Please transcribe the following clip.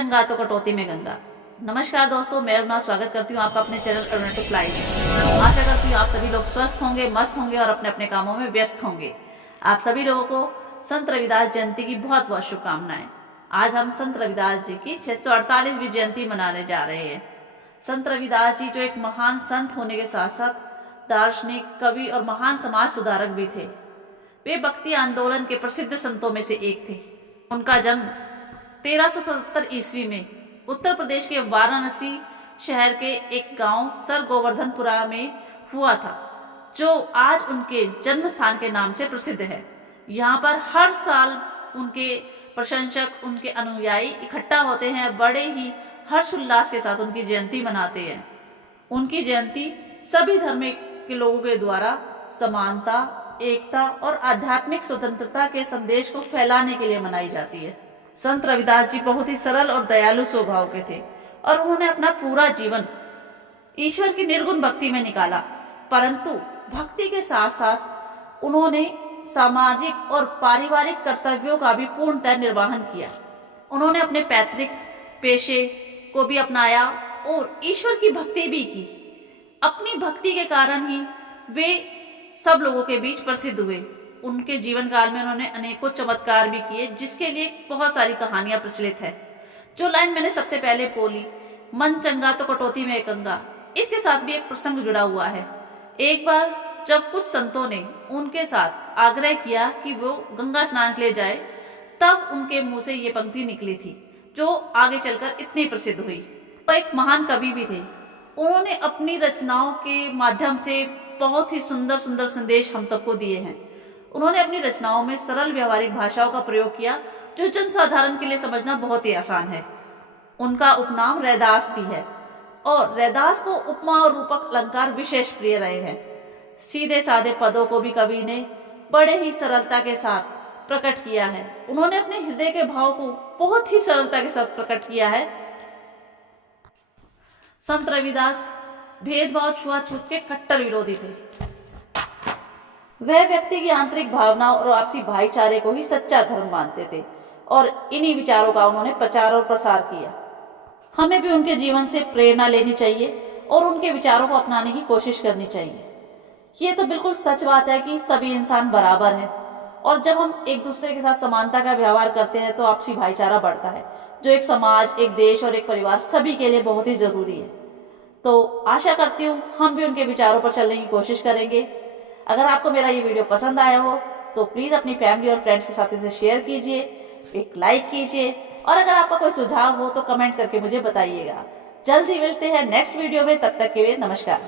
चंगा तो कटौती में गंगा। नमस्कार दोस्तों, मैं अपना स्वागत करती हूँ आपका अपने चैनल अल्टरनेटिव लाइफ। आशा करती हूँ आप सभी लोग स्वस्थ होंगे, मस्त होंगे और अपने अपने कामों में व्यस्त होंगे। आप सभी लोगों को संत रविदास जयंती की बहुत बहुत शुभकामनाएं। आज हम संत रविदास जी की 648वीं जयंती मनाने जा रहे हैं। संत रविदास जी जो एक महान संत होने के साथ साथ दार्शनिक, कवि और महान समाज सुधारक भी थे। वे भक्ति आंदोलन के प्रसिद्ध संतों में से एक थे। उनका जन्म 1377 ईस्वी में उत्तर प्रदेश के वाराणसी शहर के एक गांव सर गोवर्धनपुरा में हुआ था, जो आज उनके जन्म स्थान के नाम से प्रसिद्ध है। यहाँ पर हर साल उनके प्रशंसक, उनके अनुयायी इकट्ठा होते हैं, बड़े ही हर्षोल्लास के साथ उनकी जयंती मनाते हैं। उनकी जयंती सभी धर्म के लोगों के द्वारा समानता, एकता और आध्यात्मिक स्वतंत्रता के संदेश को फैलाने के लिए मनाई जाती है। संत रविदास जी बहुत ही सरल और दयालु स्वभाव के थे और उन्होंने अपना पूरा जीवन ईश्वर की निर्गुण भक्ति में निकाला। परंतु भक्ति के साथ साथ उन्होंने सामाजिक और पारिवारिक कर्तव्यों का भी पूर्णतः निर्वहन किया। उन्होंने अपने पैतृक पेशे को भी अपनाया और ईश्वर की भक्ति भी की। अपनी भक्ति के कारण ही वे सब लोगों के बीच प्रसिद्ध हुए। उनके जीवन काल में उन्होंने अनेकों चमत्कार भी किए, जिसके लिए बहुत सारी कहानियां प्रचलित है। जो लाइन मैंने सबसे पहले बोली, मन चंगा तो कटौती में गंगा, इसके साथ भी एक प्रसंग जुड़ा हुआ है। एक बार जब कुछ संतों ने उनके साथ आग्रह किया कि वो गंगा स्नान के लिए जाए, तब उनके मुंह से ये पंक्ति निकली थी, जो आगे चलकर इतनी प्रसिद्ध हुई। वो एक महान कवि भी थे। उन्होंने अपनी रचनाओं के माध्यम से बहुत ही सुंदर सुंदर संदेश हम सबको दिए हैं। उन्होंने अपनी रचनाओं में सरल व्यवहारिक भाषाओं का प्रयोग किया, जो जनसाधारण के लिए समझना बहुत ही आसान है। उनका उपनाम रैदास भी है और रैदास को उपमा और रूपक अलंकार विशेष प्रिय रहे हैं। सीधे साधे पदों को भी कवि ने बड़े ही सरलता के साथ प्रकट किया है। उन्होंने अपने हृदय के भाव को बहुत ही सरलता के साथ प्रकट किया है। संत रविदास भेदभाव, छुआछूत के कट्टर विरोधी थे। वह व्यक्ति की आंतरिक भावनाओं और आपसी भाईचारे को ही सच्चा धर्म मानते थे और इन्हीं विचारों का उन्होंने प्रचार और प्रसार किया। हमें भी उनके जीवन से प्रेरणा लेनी चाहिए और उनके विचारों को अपनाने की कोशिश करनी चाहिए। ये तो बिल्कुल सच बात है कि सभी इंसान बराबर हैं और जब हम एक दूसरे के साथ समानता का व्यवहार करते हैं तो आपसी भाईचारा बढ़ता है, जो एक समाज, एक देश और एक परिवार सभी के लिए बहुत ही जरूरी है। तो आशा करती हूँ हम भी उनके विचारों पर चलने की कोशिश करेंगे। अगर आपको मेरा ये वीडियो पसंद आया हो तो प्लीज अपनी फैमिली और फ्रेंड्स के साथ इसे शेयर कीजिए, एक लाइक कीजिए और अगर आपका कोई सुझाव हो तो कमेंट करके मुझे बताइएगा। जल्द ही मिलते हैं नेक्स्ट वीडियो में, तब तक के लिए नमस्कार।